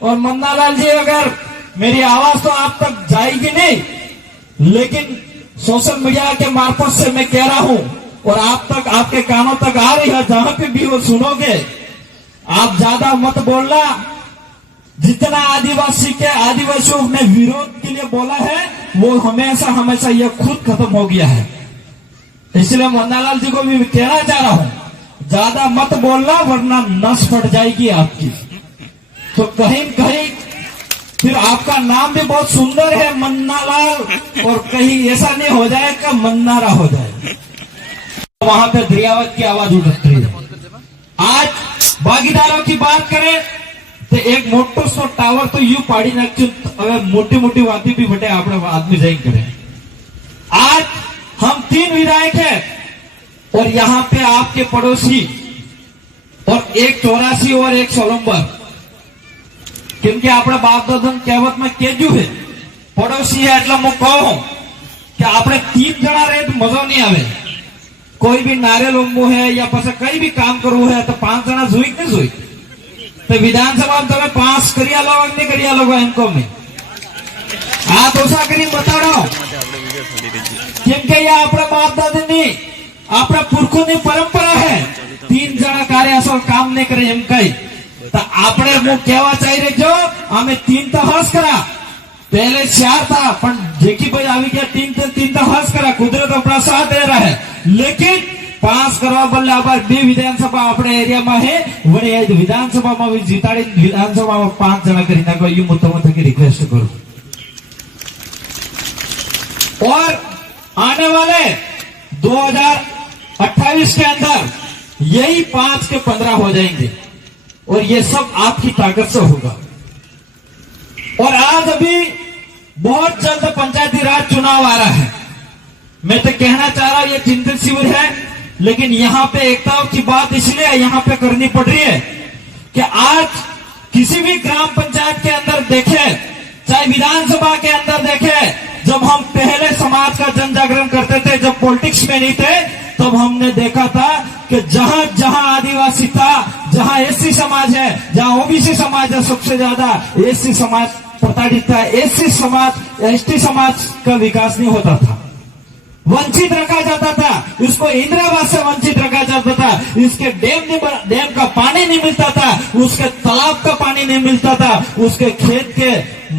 और मन्नालाल जी, अगर मेरी आवाज तो आप तक जाएगी नहीं, लेकिन सोशल मीडिया के मार्फत से मैं कह रहा हूं और आप तक, आपके कानों तक आ रही है, जहां पे भी वो सुनोगे, आप ज्यादा मत बोलना। जितना आदिवासियों ने विरोध के लिए बोला है, वो हमेशा हमेशा ये खुद खत्म हो गया है। इसलिए मन्नालाल जी को भी कहना चाह रहा हूं, ज्यादा मत बोलना वरना नस फट जाएगी आपकी। तो कहीं कहीं फिर आपका नाम भी बहुत सुंदर है मन्नालाल, और कहीं ऐसा नहीं हो जाएगा मन्नारा हो जाए, वहां पे दरियावत की आवाज उठती है। आज भागीदारों की बात करें तो एक मोटो सो टावर तो यू पाड़ी नाख्यु, હવે मोटी मोटी वाती भी बटे આપણે आदमी जाइन करें। आज हम 3 विधायक हैं और यहाँ पे आपके पड़ोसी और एक 84 और एक 16, क्योंकि આપણે બાપ દાદાની કહેવતમાં કેજુ है પડોશી है એટલે હું કહું કે આપણે 3 જણા રહે તો મજો નહીં આવે। कोई भी नारियल उंबू है या પછી कई भी काम करવું है तो 5 जना જોઈ કે જોઈ। तो विधानसभा में તમે 5 કર્યા લો કે નહીં કર્યા લો इनको में हाथ ओसा કરી બતાડો, કેમ કે ये આપણા બાપ દાદાની, આપણા પુરખોની પરંપરા है। 3 જણા કાર્ય અસર કામ નહીં કરે એમ કઈ तो આપણે હું કહેવા ચાહી રહ્યો, અમે 3 तो हर्ष करा, पहले 4 था पण जेकी भाई આવી ગયા 3 तो हर्ष करा। कुदरत अपना साथ दे रहा है, लेकिन 5 કરવા બદલે આબાર 2 વિધાનસભા આપણે એરિયામાં है, વળી એ વિધાનસભામાં भी જીતાડી વિધાનસભામાં 5 જણા કરી નાખો, ये मुद्दा की रिक्वेस्ट करूं। और आने वाले 2028 के अंदर यही 5 के 15 हो जाएंगे और ये सब आपकी ताकत से होगा। और आज अभी बहुत जल्द पंचायती राज चुनाव आ रहा है। मैं तो कहना चाह रहा हूं ये चिंतित शिविर है, लेकिन यहाँ पे एकता की बात इसलिए यहाँ पे करनी पड़ रही है कि आज किसी भी ग्राम पंचायत के अंदर देखे, चाहे विधानसभा के अंदर देखे, जब हम पहले समाज का जन जागरण करते थे, जब पॉलिटिक्स में नहीं थे, तब हमने देखा था कि जहां जहां आदिवासी था, जहां एससी समाज है, जहां ओबीसी समाज है, सबसे ज्यादा एससी समाज प्रताड़ित था। एससी समाज, एसटी समाज का विकास नहीं होता था, वंचित रखा जाता था, उसको इंदिरावास से वंचित रखा जाता था, इसके डैम का पानी नहीं मिलता था, उसके तालाब का पानी नहीं मिलता था, उसके खेत के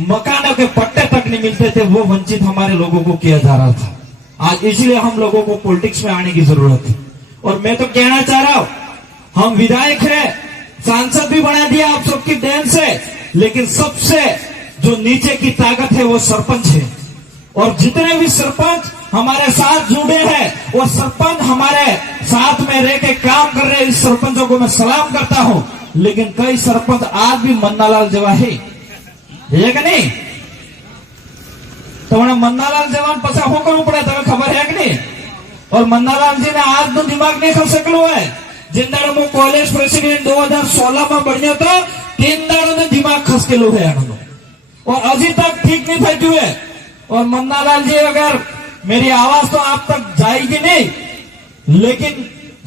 मकानों के पट्टे तक नहीं मिलते थे। वो वंचित हमारे लोगों को किया जा रहा था। आज इसलिए हम लोगों को पॉलिटिक्स में आने की जरूरत है। और मैं तो कहना चाह रहा हूं, हम विधायक है, सांसद भी बना दिया आप सबकी देन से, लेकिन सबसे जो नीचे की ताकत है वो सरपंच है। और जितने भी सरपंच हमारे साथ जुड़े हैं, वो सरपंच हमारे साथ में रह के काम कर रहे हैं, इस सरपंचों को मैं सलाम करता हूं। लेकिन कई सरपंच आज भी मन्नालाल जेवा है कि नहीं? तो मन्नालाल जवान पछा શું કરવું પડે તમે ખબર है कि नहीं? और मन्नालाल जी ने आज નો દિમાગ નહીં ખસકલો है। जिन दाड़ो હું कॉलेज प्रेसिडेंट 2016 में बन्यो तो 3 दाड़ो ने दिमाग खसकेलो है आनो, और अभी तक ठीक नहीं થઈ ગયું है। और मन्नालाल जी, अगर मेरी आवाज तो आप तक जाएगी नहीं, लेकिन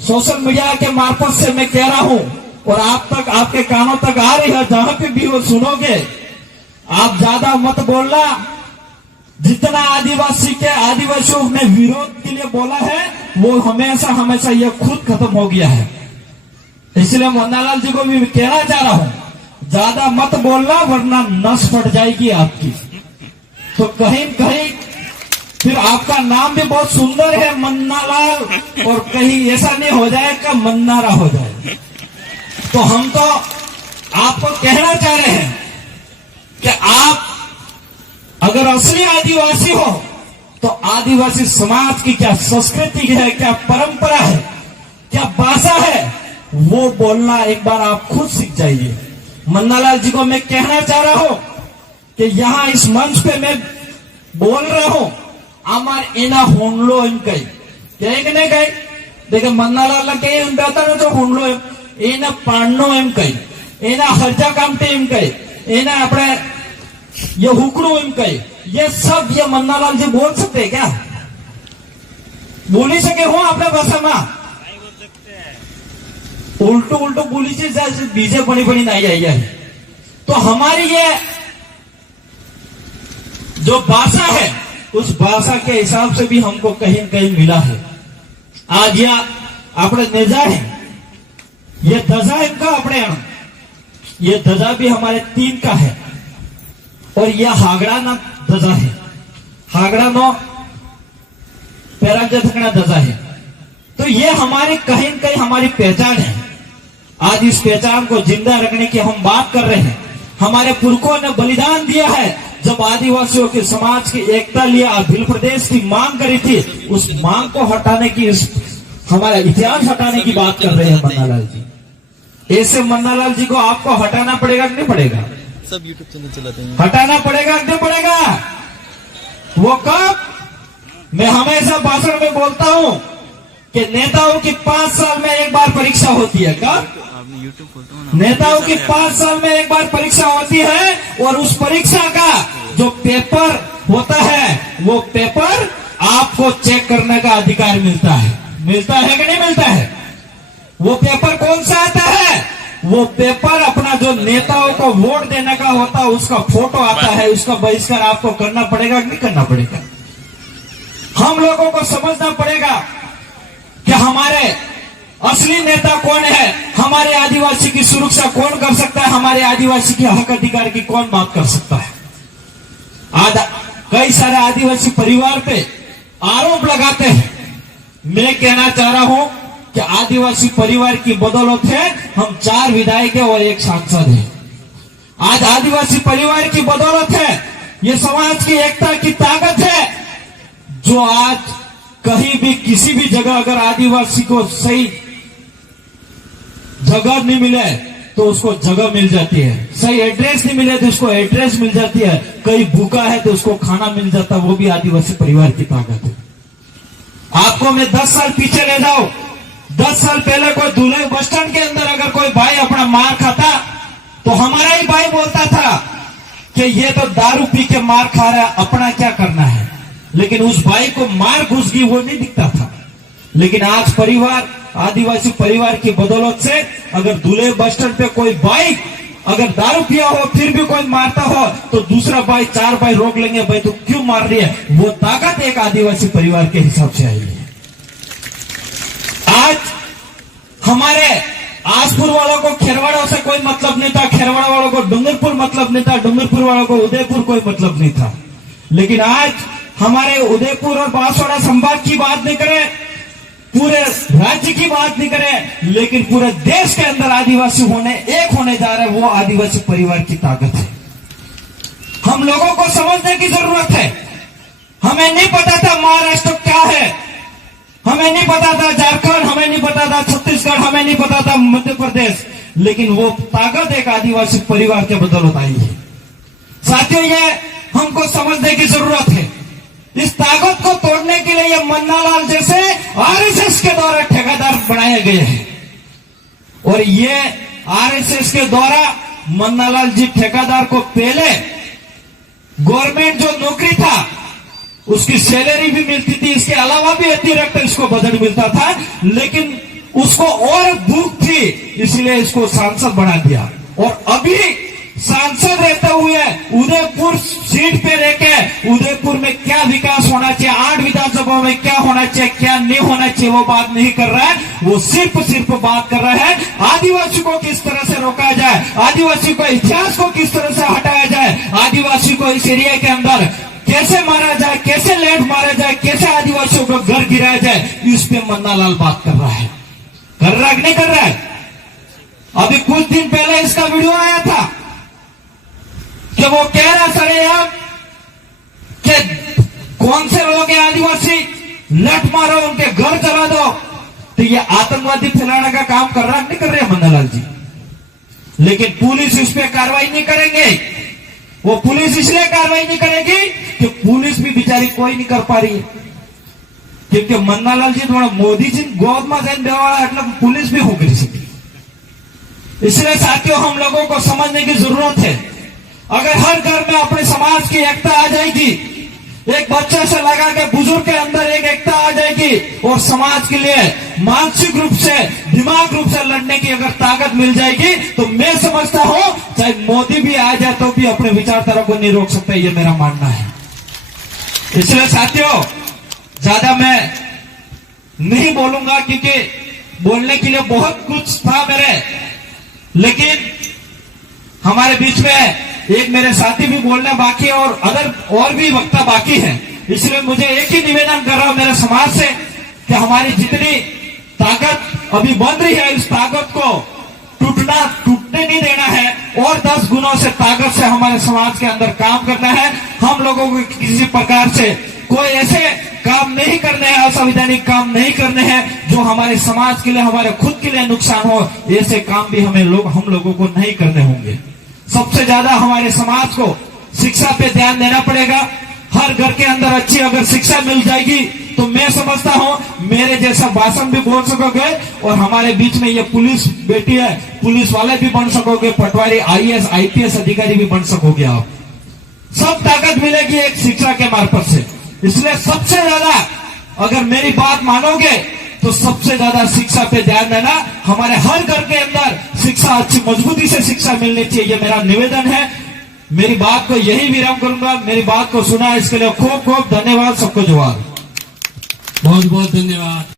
सोशल मीडिया के मार्फत से मैं कह रहा हूं और आप तक, आपके कानों तक आ रही है, जहां पे भी वो सुनोगे, आप ज्यादा मत बोलना। जितना आदिवासियों ने विरोध के लिए बोला है, वो हमेशा हमेशा ये खुद खत्म हो गया है। इसलिए मन्नालाल जी को भी कहना चाह रहा हूं, ज्यादा मत बोलना वरना नस फट जाएगी आपकी। तो कहीं कहीं फिर आपका नाम भी बहुत सुंदर है मन्नालाल, और कहीं ऐसा नहीं हो जाएगा मन्नारा हो जाए। तो हम तो आपको कहना चाह रहे हैं कि आप अगर असली आदिवासी हो तो आदिवासी समाज की क्या संस्कृति है, क्या परंपरा है, क्या भाषा है, वो बोलना एक बार आप खुद सीख जाइए। मन्नालाल जी को मैं कहना चाह रहा हूं कि यहां इस मंच पे मैं बोल रहा हूं, आमार एना होंडलो एम कही कहे नहीं कही, देखे मन्नालाल कही एम कहता ना तो होंडलो एना पाणनो एम कही, एना हरजा कामटे एम कही, एना अपने ये हुकड़ू एम कही, ये सब ये मन्नालाल जी बोल सकते हैं क्या? बोली सके हो अपने भाषा में? उल्टू उल्टू बोली बीजे बनी बनी नहीं आई है। तो हमारी ये जो भाषा है उस भाषा के हिसाब से भी हमको कहीं न कहीं मिला है। आज या अपने नेजा है, ये दजा इनका अपने यहाँ, ये दजा भी हमारे 3 का है और यह हागड़ा ना दजा है, हागड़ा नो पैराजथकना दजा है। तो ये हमारे कहीं न कहीं हमारी पहचान है। आज इस पहचान को जिंदा रखने की हम बात कर रहे हैं। हमारे पुरखों ने बलिदान दिया है। जब आदिवासियों के समाज की एकता लिया, भिल प्रदेश की मांग करी थी, उस मांग को हटाने की, हमारा इतिहास हटाने की बात कर रहे हैं मन्नालाल जी। ऐसे मन्नालाल जी को आपको हटाना पड़ेगा कि नहीं पड़ेगा? सब यूट्यूब चैनल चलाते हैं। हटाना पड़ेगा कि नहीं पड़ेगा? वो कब? मैं हमेशा भाषण में बोलता हूं कि नेताओं की 5 साल में एक बार परीक्षा होती है। कब? यूट्यूब खोलता हूं ना, नेताओं की 5 साल में एक बार परीक्षा होती है और उस परीक्षा का जो पेपर होता है, वो पेपर आपको चेक करने का अधिकार मिलता है। मिलता है कि नहीं मिलता है? वो पेपर कौन सा आता है? वो पेपर अपना जो नेताओं को वोट देने का होता है उसका फोटो आता है। उसका बहिष्कार आपको करना पड़ेगा कि नहीं करना पड़ेगा? हम लोगों को समझना पड़ेगा कि हमारे असली नेता कौन है, हमारे आदिवासी की सुरक्षा कौन कर सकता है, हमारे आदिवासी के हक अधिकार की कौन बात कर सकता है। आज कई सारे आदिवासी परिवार पे आरोप लगाते हैं। मैं कहना चाह रहा हूं कि आदिवासी परिवार की बदौलत है हम 4 विधायक है और 1 सांसद है। आज आदिवासी परिवार की बदौलत है, ये समाज की एकता की ताकत है, जो आज कहीं भी किसी भी जगह अगर आदिवासी को सही जगह नहीं मिले तो उसको जगह मिल जाती है, सही एड्रेस नहीं मिले तो उसको एड्रेस मिल जाती है, कहीं भूखा है तो उसको खाना मिल जाता है। वो भी आदिवासी परिवार की ताकत है। आपको मैं 10 साल पीछे ले जाऊं, 10 साल पहले कोई धुलाई बस स्टैंड के अंदर अगर कोई भाई अपना मार खाता तो हमारा ही भाई बोलता था कि ये तो दारू पी के मार खा रहा है, अपना क्या करना है। लेकिन उस भाई को मार घुस गई वो नहीं दिखता था। लेकिन आज परिवार, आदिवासी परिवार की बदौलत से अगर दूल्हे बस स्टैंड पे कोई भाई अगर दारू पिया हो फिर भी कोई मारता हो तो दूसरा भाई 4 भाई रोक लेंगे, भाई तू क्यों मार रही है। वो ताकत एक आदिवासी परिवार के हिसाब से आई है। आज हमारे आसपुर वालों को खेरवाड़ा से कोई मतलब नहीं था, खेरवाड़ा वालों को डूंगरपुर मतलब नहीं था, डूंगरपुर वालों को उदयपुर कोई मतलब नहीं था। लेकिन आज हमारे उदयपुर और बांसवाड़ा संभाग की बात नहीं करें, पूरे राज्य की बात नहीं करें, लेकिन पूरे देश के अंदर आदिवासी एक होने जा रहे हैं। वो आदिवासी परिवार की ताकत है। हम लोगों को समझने की जरूरत है। हमें नहीं पता था महाराष्ट्र क्या है, हमें नहीं पता था झारखंड, हमें नहीं पता था छत्तीसगढ़, हमें नहीं पता था मध्य प्रदेश, लेकिन वो ताकत एक आदिवासी परिवार के बदौलत आई है। साथियों, ये हमको समझने की जरूरत है। इस ताकत को तोड़ने के लिए ये मन्नालाल जैसे आरएसएस के द्वारा ठेकेदार बनाए गए हैं और ये आरएसएस के द्वारा मन्नालाल जी ठेकेदार को पहले गवर्नमेंट जो नौकरी था उसकी सैलरी भी मिलती थी, इसके अलावा भी अतिरिक्त इसको बजट मिलता था, लेकिन उसको और भूख थी इसलिए इसको सांसद बना दिया। और अभी सांसद रहते हुए उदयपुर सीट पे रहकर उदयपुर में क्या विकास होना चाहिए, 8 विधानसभा में क्या होना चाहिए, क्या नहीं होना चाहिए, वो बात नहीं कर रहा है। वो सिर्फ बात कर रहा है आदिवासी को किस तरह से रोका जाए, आदिवासी को इतिहास को किस तरह से हटाया जाए, आदिवासी को इस एरिया के अंदर कैसे मारा जाए, कैसे लैंड मारा जाए, कैसे आदिवासियों को घर गिराया जाए, इस पे मन्नालाल बात कर रहा है। कर रहा है कि नहीं कर रहा है? अभी कुछ दिन पहले इसका वीडियो आया था कि वो कह रहा सरेआम कि कौन से लोग हैं आदिवासी, लट मारो, उनके घर जला दो। तो ये आतंकवादी फैलाने का काम कर रहा नहीं कर रहे मन्नालाल जी। लेकिन पुलिस इस पे कार्रवाई नहीं करेंगे। वो पुलिस इसलिए कार्रवाई नहीं करेगी कि पुलिस भी बेचारी कोई नहीं कर पा रही है, क्योंकि मन्नालाल जी थोड़ा मोदी जी गोद में जैन देवाड़ा मतलब पुलिस भी हो गई। इसलिए साथियों, हम लोगों को समझने की जरूरत है। अगर हर घर में अपने समाज की एकता आ जाएगी, एक बच्चे से लगा के बुजुर्ग के अंदर एक एकता आ जाएगी और समाज के लिए मानसिक रूप से, दिमाग रूप से लड़ने की अगर ताकत मिल जाएगी तो मैं समझता हूं चाहे मोदी भी आ जाए तो भी अपने विचारधारा को नहीं रोक सकता, ये मेरा मानना है। इसलिए साथियों ज्यादा मैं नहीं बोलूंगा क्योंकि बोलने के लिए बहुत कुछ था मेरे, लेकिन हमारे बीच में एक मेरे साथी भी बोलना बाकी है और अगर और भी वक्ता बाकी है। इसलिए मुझे एक ही निवेदन कर रहा हूं मेरे समाज से कि हमारी जितनी ताकत अभी बन रही है इस ताकत को टूटने नहीं देना है और 10 गुणों से ताकत से हमारे समाज के अंदर काम करना है। हम लोगों को किसी प्रकार से कोई ऐसे काम नहीं करने हैं, असंवैधानिक काम नहीं करने हैं जो हमारे समाज के लिए, हमारे खुद के लिए नुकसान हो। ऐसे काम भी हम लोगों को नहीं करने होंगे। सबसे ज्यादा हमारे समाज को शिक्षा पे ध्यान देना पड़ेगा। हर घर के अंदर अच्छी अगर शिक्षा मिल जाएगी तो मैं समझता हूं मेरे जैसा भाषण भी बोल सकोगे और हमारे बीच में ये पुलिस बेटी है, पुलिस वाले भी बन सकोगे, पटवारी, IAS, IPS अधिकारी भी बन सकोगे। आप सब ताकत मिलेगी एक शिक्षा के मार्फत से। इसलिए सबसे ज्यादा अगर मेरी बात मानोगे तो सबसे ज्यादा शिक्षा पे ध्यान देना। हमारे हर घर के अंदर शिक्षा, अच्छी मजबूती से शिक्षा मिलनी चाहिए, ये मेरा निवेदन है। मेरी बात को यही विराम करूंगा। मेरी बात को सुना इसके लिए खूब खूब धन्यवाद। सबको जोहार। बहुत बहुत धन्यवाद।